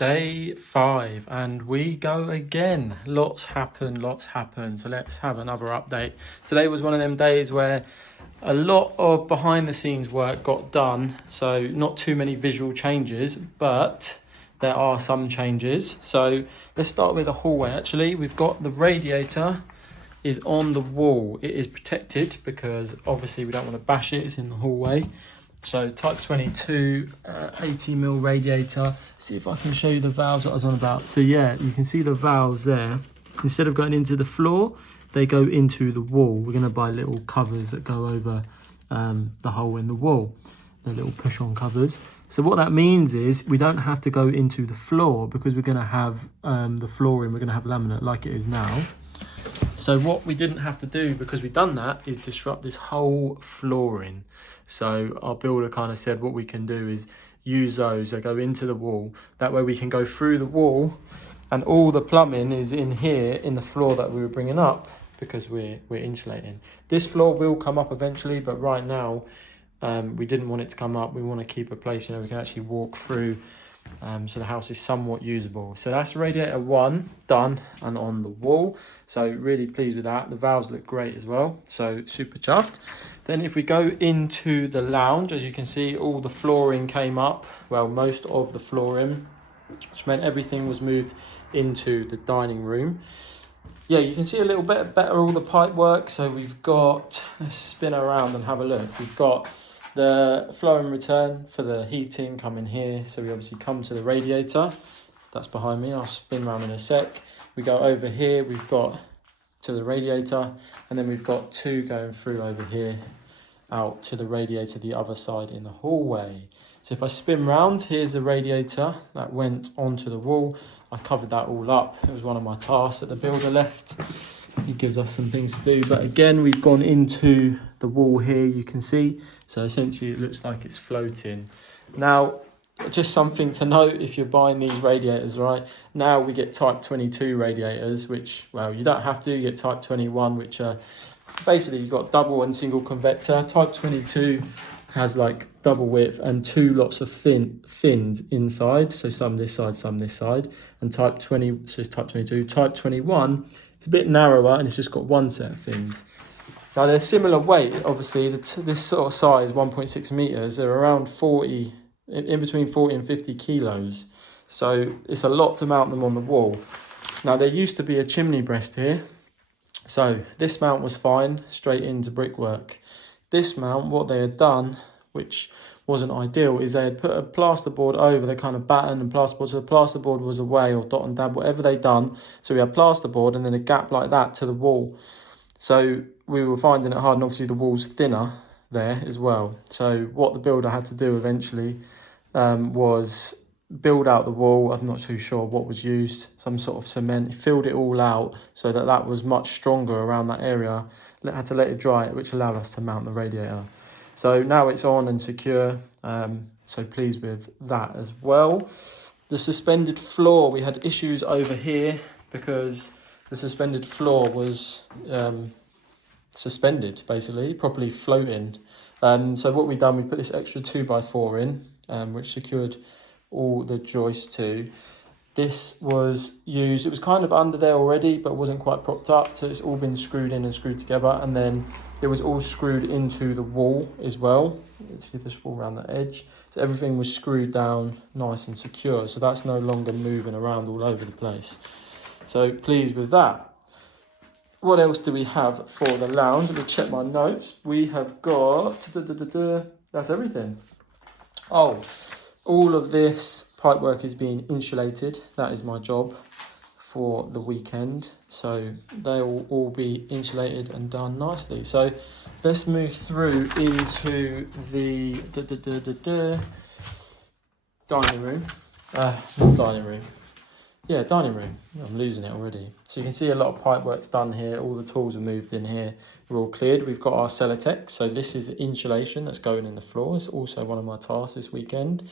Day 5 and we go again. Lots happen. So let's have another update. Today was one of them days where a lot of behind the scenes work got done, so not too many visual changes, but there are some changes. So let's start with the hallway. Actually, we've got the radiator is on the wall. It is protected because obviously we don't want to bash it. It's in the hallway. So type 22 80mm radiator. See if I can show you the valves that I was on about. So yeah, you can see the valves there. Instead of going into the floor, they go into the wall. We're going to buy little covers that go over the hole in the wall. The little push-on covers. So what that means is we don't have to go into the floor because we're going to have the flooring. We're going to have laminate like it is now. So what we didn't have to do, because we've done that, is disrupt this whole flooring. So our builder kind of said what we can do is use those that go into the wall. That way we can go through the wall and all the plumbing is in here in the floor that we were bringing up because we're insulating. This floor will come up eventually, but right now we didn't want it to come up. We want to keep a place, we can actually walk through. So the house is somewhat usable. So that's radiator 1 done and on the wall. So really pleased with that. The valves look great as well. So super chuffed. Then if we go into the lounge, as you can see, all the flooring came up. Well, most of the flooring, which meant everything was moved into the dining room. Yeah, you can see a little bit better all the pipe work. So we've got, let's spin around and have a look. We've got the flow and return for the heating coming here. So we obviously come to the radiator. That's behind me. I'll spin around in a sec. We go over here. We've got to the radiator. And then we've got 2 going through over here out to the radiator the other side in the hallway. So if I spin round, here's the radiator that went onto the wall. I covered that all up. It was one of my tasks that the builder left. He gives us some things to do, but again we've gone into the wall here, you can see. So essentially it looks like it's floating. Now just something to note, if you're buying these radiators, right, now we get type 22 radiators, which, well, you don't have to. You get type 21, which are basically you've got double and single convector. Type 22 has like double width and 2 lots of fins inside, so some this side, some this side. And type 20, so it's type 22. Type 21, it's a bit narrower and it's just got 1 set of fins. Now they're similar weight, obviously. This sort of size, 1.6 meters, they're around 40, in between 40 and 50 kilos. So it's a lot to mount them on the wall. Now there used to be a chimney breast here. So this mount was fine, straight into brickwork. This mount, what they had done, which wasn't ideal, is they had put a plasterboard over. They kind of battened and plasterboard, so the plasterboard was away, or dot and dab, whatever they'd done. So we had plasterboard and then a gap like that to the wall. So we were finding it hard, and obviously the wall's thinner there as well. So what the builder had to do eventually was build out the wall. I'm not too sure what was used, some sort of cement. He filled it all out so that that was much stronger around that area. Had to let it dry, which allowed us to mount the radiator. So now it's on and secure. So pleased with that as well. The suspended floor, we had issues over here because the suspended floor was suspended, basically, properly floating. So what we've done, we put this extra 2x4 in, which secured all the joists too. This was used, it was kind of under there already, but wasn't quite propped up. So it's all been screwed in and screwed together. And then it was all screwed into the wall as well. Let's see this wall around the edge. So everything was screwed down nice and secure. So that's no longer moving around all over the place. So pleased with that. What else do we have for the lounge? Let me check my notes. We have got, that's everything. Oh, all of this pipework is being insulated. That is my job for the weekend. So they will all be insulated and done nicely. So let's move through into the dining room. Not dining room. Yeah, dining room. I'm losing it already. So you can see a lot of pipe work's done here. All the tools are moved in here. We're all cleared. We've got our Celotex. So this is the insulation that's going in the floor. It's also one of my tasks this weekend,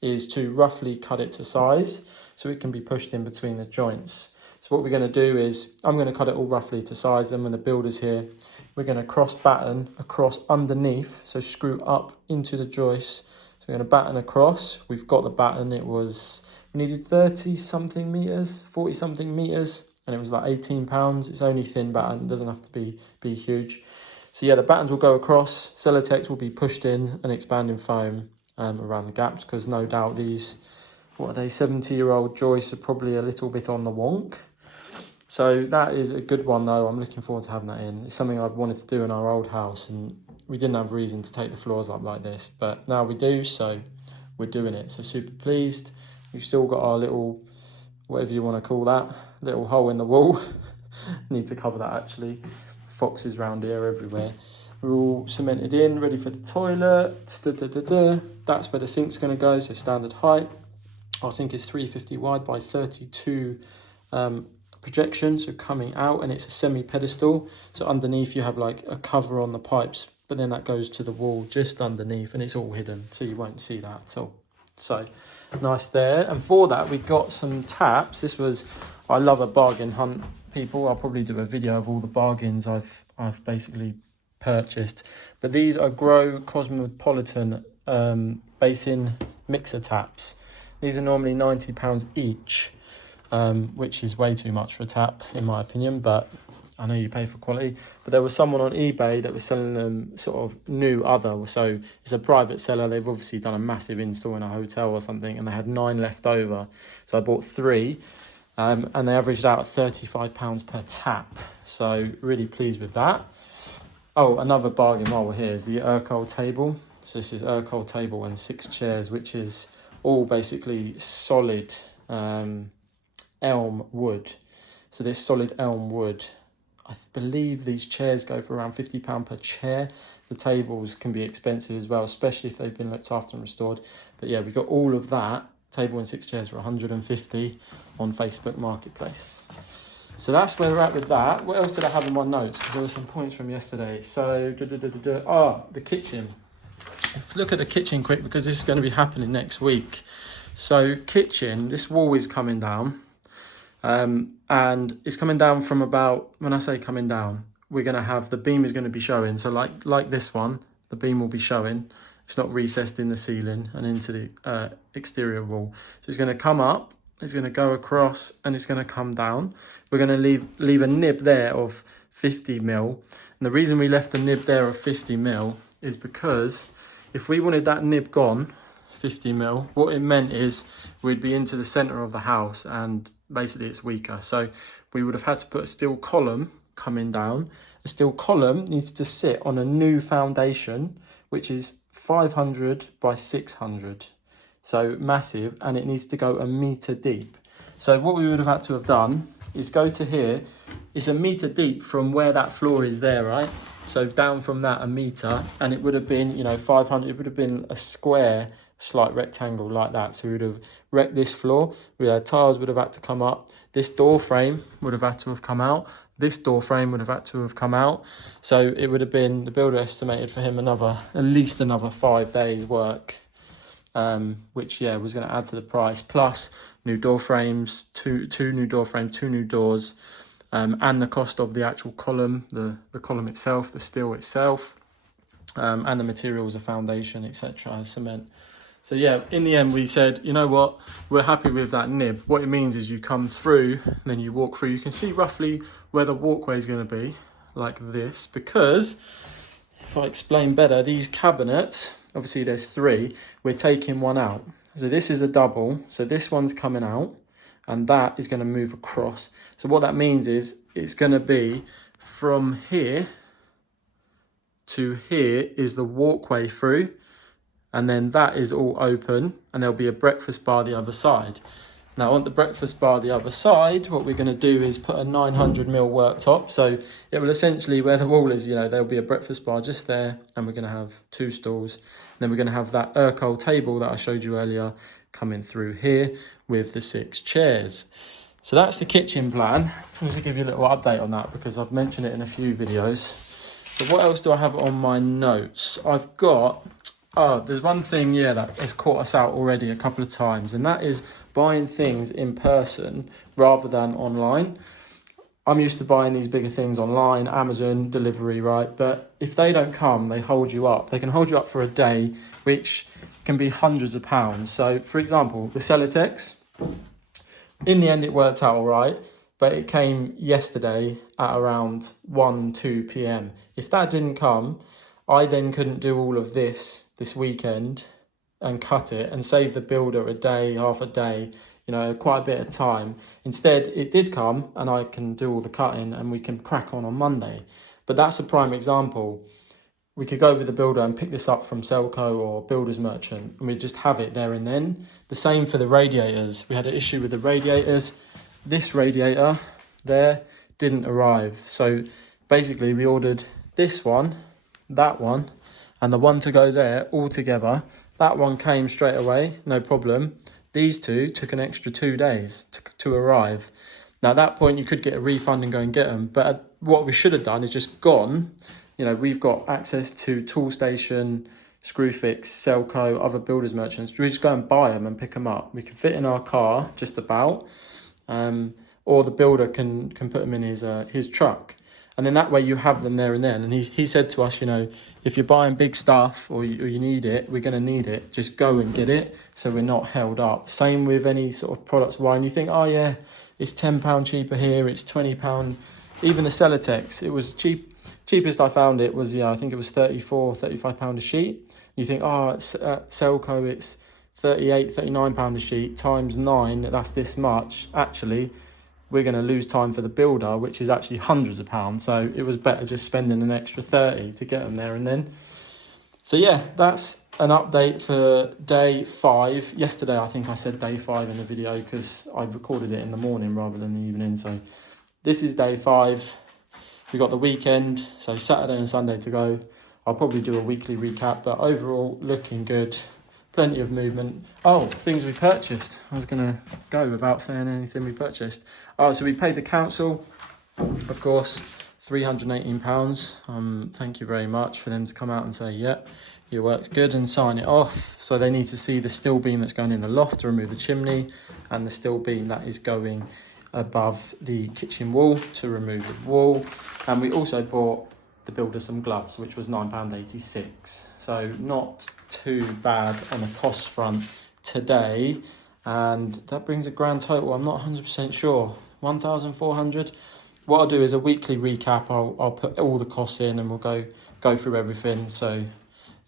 is to roughly cut it to size so it can be pushed in between the joints. So what we're going to do is, I'm going to cut it all roughly to size. And when the builder's here, we're going to cross batten across underneath. So screw up into the joist So we're going to batten across. We've got the batten. We needed 30 something meters, 40 something meters, and it was like £18. It's only thin batten, it doesn't have to be huge. So yeah, the battens will go across, Celotex will be pushed in and expanding foam around the gaps, because no doubt these, 70-year-old joists are probably a little bit on the wonk. So that is a good one though. I'm looking forward to having that in. It's something I've wanted to do in our old house, and we didn't have reason to take the floors up like this, but now we do, so we're doing it. So super pleased. We've still got our little, whatever you want to call that, little hole in the wall. Need to cover that actually. Foxes round here everywhere. We're all cemented in, ready for the toilet. That's where the sink's going to go, so standard height. Our sink is 350 wide by 32 projection, so coming out, and it's a semi-pedestal. So underneath you have like a cover on the pipes, but then that goes to the wall just underneath, and it's all hidden, so you won't see that at all. So nice there. And for that we got some taps. I love a bargain hunt, people. I'll probably do a video of all the bargains I've basically purchased, but these are Grow Cosmopolitan basin mixer taps. These are normally £90 each, which is way too much for a tap in my opinion, but I know you pay for quality. But there was someone on eBay that was selling them sort of new other, so it's a private seller. They've obviously done a massive install in a hotel or something, and they had 9 left over, so I bought 3. And they averaged out at £35 per tap, so really pleased with that. Oh, another bargain while we're here is the Urkel table. So this is Urkel table and 6 chairs, which is all basically solid elm wood. So this solid elm wood, I believe these chairs go for around £50 per chair. The tables can be expensive as well, especially if they've been looked after and restored. But yeah, we got all of that, table and 6 chairs for 150 on Facebook Marketplace. So that's where we're at with that. What else did I have in my notes? Because there were some points from yesterday. So, the kitchen. Look at the kitchen quick, because this is going to be happening next week. So kitchen, this wall is coming down. And it's coming down from about, when I say coming down, we're going to have, the beam is going to be showing. So like this one, the beam will be showing. It's not recessed in the ceiling and into the exterior wall. So it's going to come up, it's going to go across, and it's going to come down. We're going to leave a nib there of 50 mil. And the reason we left the nib there of 50 mil is because if we wanted that nib gone, 50 mil, what it meant is we'd be into the center of the house, and basically it's weaker. So we would have had to put a steel column coming down. A steel column needs to sit on a new foundation, which is 500 by 600. So massive, and it needs to go 1 meter deep. So what we would have had to have done is go to here. It's 1 meter deep from where that floor is there, right? So down from that 1 meter, and it would have been, 500, it would have been a square, slight rectangle like that. So we would have wrecked this floor. Tiles would have had to come up. This door frame would have had to have come out. This door frame would have had to have come out. So it would have been, the builder estimated for him at least another 5 days work, which was going to add to the price, plus new door frames, two new door frames, 2 new doors, and the cost of the actual column, the column itself, the steel itself, and the materials of foundation, etc., cement. So yeah, in the end we said, you know what, we're happy with that nib. What it means is you come through, then you walk through, you can see roughly where the walkway is going to be, like this, because if I explain better, these cabinets, obviously there's 3, we're taking one out. So this is a double, so this one's coming out, and that is going to move across. So what that means is it's going to be from here to here is the walkway through, and then that is all open, and there'll be a breakfast bar the other side. Now on the breakfast bar the other side, what we're going to do is put a 900 mil worktop. So it will essentially, where the wall is, there'll be a breakfast bar just there, and we're going to have 2 stools. And then we're going to have that Urkel table that I showed you earlier coming through here with the 6 chairs. So that's the kitchen plan. I'm going to give you a little update on that because I've mentioned it in a few videos. But what else do I have on my notes? I've got, there's one thing, that has caught us out already a couple of times, and that is buying things in person rather than online. I'm used to buying these bigger things online, Amazon, delivery, right? But if they don't come, they hold you up. They can hold you up for a day, which can be hundreds of pounds. So for example, the Celotex, in the end it worked out all right, but it came yesterday at around 1-2 p.m. If that didn't come, I then couldn't do all of this weekend and cut it and save the builder a day, half a day, you know, quite a bit of time. Instead, it did come and I can do all the cutting and we can crack on Monday. But that's a prime example. We could go with the builder and pick this up from Selco or Builder's Merchant and we just have it there and then. The same for the radiators. We had an issue with the radiators. This radiator there didn't arrive. So basically we ordered this one, that one, and the one to go there all together. That one came straight away, no problem. These two took an extra 2 days to arrive. Now at that point you could get a refund and go and get them, but what we should have done is just gone. You know, we've got access to Toolstation, Screwfix, Selco, other builders merchants. We just go and buy them and pick them up. We can fit in our car just about, or the builder can put them in his truck. And then that way you have them there and then. And he said to us, you know, if you're buying big stuff or you need it, we're going to need it. Just go and get it so we're not held up. Same with any sort of products. Wine, you think, oh yeah, it's £10 cheaper here, it's £20. Even the Celotex, it was cheapest I found it was, I think it was £34-35 a sheet. You think, oh, it's at Selco, it's £38-39 a sheet, times 9, that's this much. Actually, we're going to lose time for the builder, which is actually hundreds of pounds. So it was better just spending an extra 30 to get them there and then. So yeah, that's an update for day 5. Yesterday, I think I said day 5 in the video because I recorded it in the morning rather than the evening. So this is day 5. We got the weekend, so Saturday and Sunday to go. I'll probably do a weekly recap, but overall looking good. Plenty of movement. Oh, things we purchased. I was going to go without saying anything we purchased. Oh, so we paid the council, of course, £318. Thank you very much for them to come out and say, yep, your work's good and sign it off. So they need to see the steel beam that's going in the loft to remove the chimney and the steel beam that is going above the kitchen wall to remove the wall. And we also bought the builder some gloves, which was £9.86. So not too bad on the cost front today. And that brings a grand total, I'm not 100% sure, 1,400. What I'll do is a weekly recap. I'll put all the costs in and we'll go through everything. So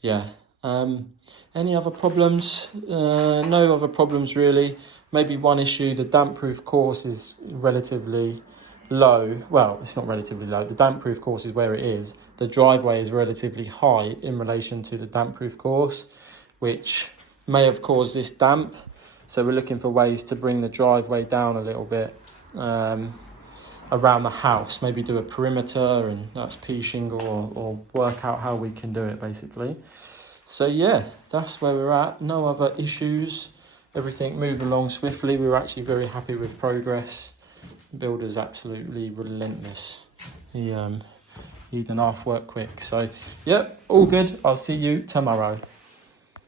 yeah, any other problems? No other problems really. Maybe one issue, the damp proof course is relatively low. Well, it's not relatively low. The damp proof course is where it is. The driveway is relatively high in relation to the damp proof course, which may have caused this damp. So we're looking for ways to bring the driveway down a little bit around the house. Maybe do a perimeter and that's pea shingle or work out how we can do it basically. So yeah, that's where we're at. No other issues. Everything moved along swiftly. We were actually very happy with progress. The builder's absolutely relentless. He done half work quick. So, yep, all good. I'll see you tomorrow.